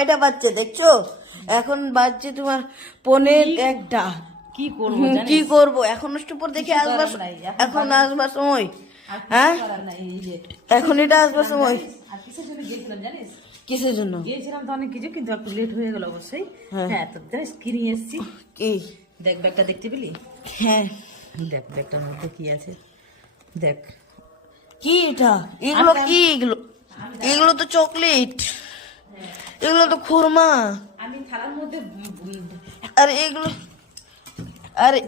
কয়টা বাজছে দেখছো? এখন বাজছে তোমার 1:45। কি করবো কি করবো এখন? স্টুপর দেখে আসবার, এখন আসবার সময়। হ্যাঁ এখন এটা আসবার সময়। আর কিসের জন্য গিয়েছিলাম জানিস? কিসের জন্য গিয়েছিলাম তো অনেক কিছু, কিন্তু একটু লেট হয়ে গেল অবশ্যই। হ্যাঁ তো জানিস কি নিয়ে এসেছি? কি? দেখ ব্যাগটা দেখতে পেলি? হ্যাঁ দেখ ব্যাগটার মধ্যে কি আছে দেখ। কি এটা? এগুলো কি? এগুলো তো চকলেট, এগুলো তো খুরমা। আমি থালার মধ্যে আর এগুলো, আরে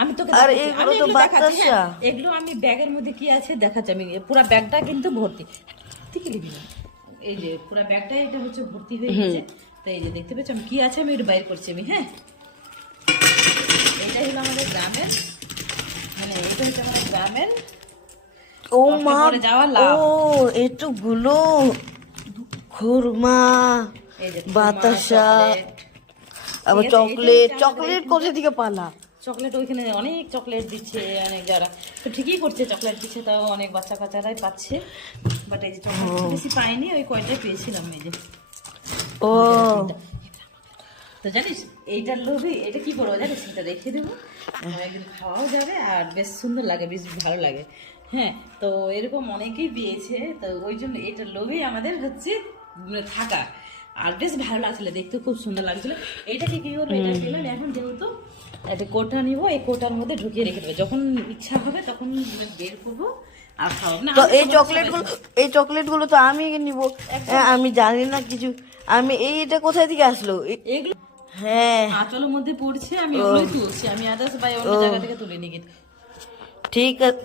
আমি তোকে আর দেখাচ্ছি, এগুলো আমি তো এগুলো দেখাচ্ছি, বাতাসা। হ্যাঁ। এগুলো আমি ব্যাগের মধ্যে কি আছে দেখাচ্ছি। আমি পুরো ব্যাগটা কিন্তু ভর্তি, ঠিক লিখবি না, এই যে পুরো ব্যাগটা এটা হচ্ছে ভর্তি হয়ে গেছে। তো এই যে দেখতে পাচ্ছ আমি কি আছে, আমি এটা বাইর করছি আমি। হ্যাঁ এটা হলো আমাদের গ্রামের, মানে এটা হচ্ছে আমাদের গ্রামের ও মা, যাওয়া লাভ। ও এতগুলো খুরমা, এই যে বাতাসা, আবার চকলেট। চকলেট কোথা থেকে পালা? চকলেট ওইখানে অনেক চকলেট দিচ্ছে অনেক, যারা তো ঠিকই করছে চকলেট দিচ্ছে, তাও অনেক বাচ্চা কাচ্চারাই পাচ্ছে। বাট এই যে চকলেট বেশি পাইনি, ওই কয়টাই পেয়েছিলাম এই যে। ও তো জানিস এইটার লোভে এটা কি করবো জানিস, এটা রেখে দেবো, একদিন খাওয়াও যাবে আর বেশ সুন্দর লাগে, বেশ ভালো লাগে। হ্যাঁ তো এরকম অনেকেই পেয়েছে, তো ওই জন্য এটার লোভেই আমাদের হচ্ছে থাকা। আর বেশ ভালো লাগছিল, দেখতে খুব সুন্দর লাগছিল। এইটাকে কি করবো, এটা পেলাম এখন, যেহেতু একটা কোটা নিবো, এই কোটার মধ্যে ঢুকিয়ে রেখে দেবো, যখন ইচ্ছা হবে তখন বের করবো আর খাওয়াবো না। তো এই চকলেটগুলো তো আমি নিব। আমি জানি না কিছু। আমি এটা কোথায় থেকে আসলো? এগুলো হ্যাঁ আঁচলের মধ্যে পড়ছে, আমি ওগুলোই তুলছি, আমি আদার্স বাই অন্য জায়গা থেকে তুলে নিই। ঠিক আছে।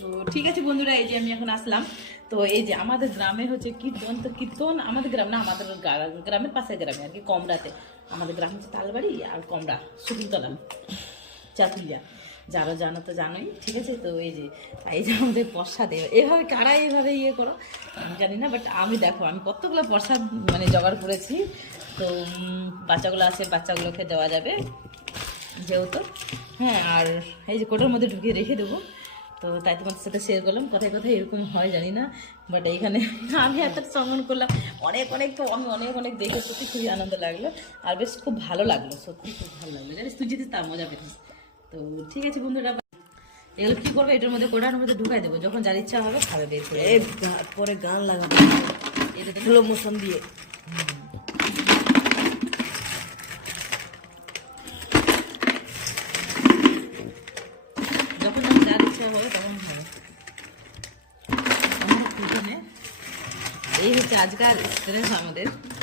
তো ঠিক আছে বন্ধুরা, এই যে আমি এখন আসলাম। তো এই যে আমাদের গ্রামে হচ্ছে কীর্তন, তো কীর্তন আমাদের গ্রাম না, আমাদের গ্রামের পাশের গ্রামে আর কি, কমড়াতে। আমাদের গ্রাম হচ্ছে তালবাড়ি আর কমড়া শকুন্তলা চাতুলিয়া, যারা জানো তো জানোই, ঠিক আছে। তো এই যে আমাদের প্রসাদ এভাবে কারা এইভাবে ইয়ে করো আমি জানি না, বাট আমি দেখো আমি কতগুলো প্রসাদ মানে জোগাড় করেছি। তো বাচ্চাগুলো আছে, বাচ্চাগুলোকে দেওয়া যাবে যেহেতু। হ্যাঁ আর এই যে কোটার মধ্যে ঢুকিয়ে রেখে দেবো। তো তাই তোমাদের সাথে শেয়ার করলাম, কথায় কথায় এরকম হয় জানি না, বাট এইখানে আমি এত শ্রমণ করলাম অনেক, তো আমি অনেক দেখে সত্যি খুবই আনন্দ লাগলো, আর বেশ খুব ভালো লাগলো, সত্যি খুব ভালো লাগলো জানিস, তুই যদি তার মজা পেতিস। তো ঠিক আছে বন্ধুরা, এগুলো কী করবো, এটার মধ্যে কোটার মধ্যে ঢুকাই দেবো, যখন যার ইচ্ছা হবে খাবে বের করে। পরে গান লাগাবো এটা স্লো মোশন দিয়ে। যখন যার ইচ্ছা হবে তখন খাবে। এই হচ্ছে আজকাল স্ট্রেস আমাদের।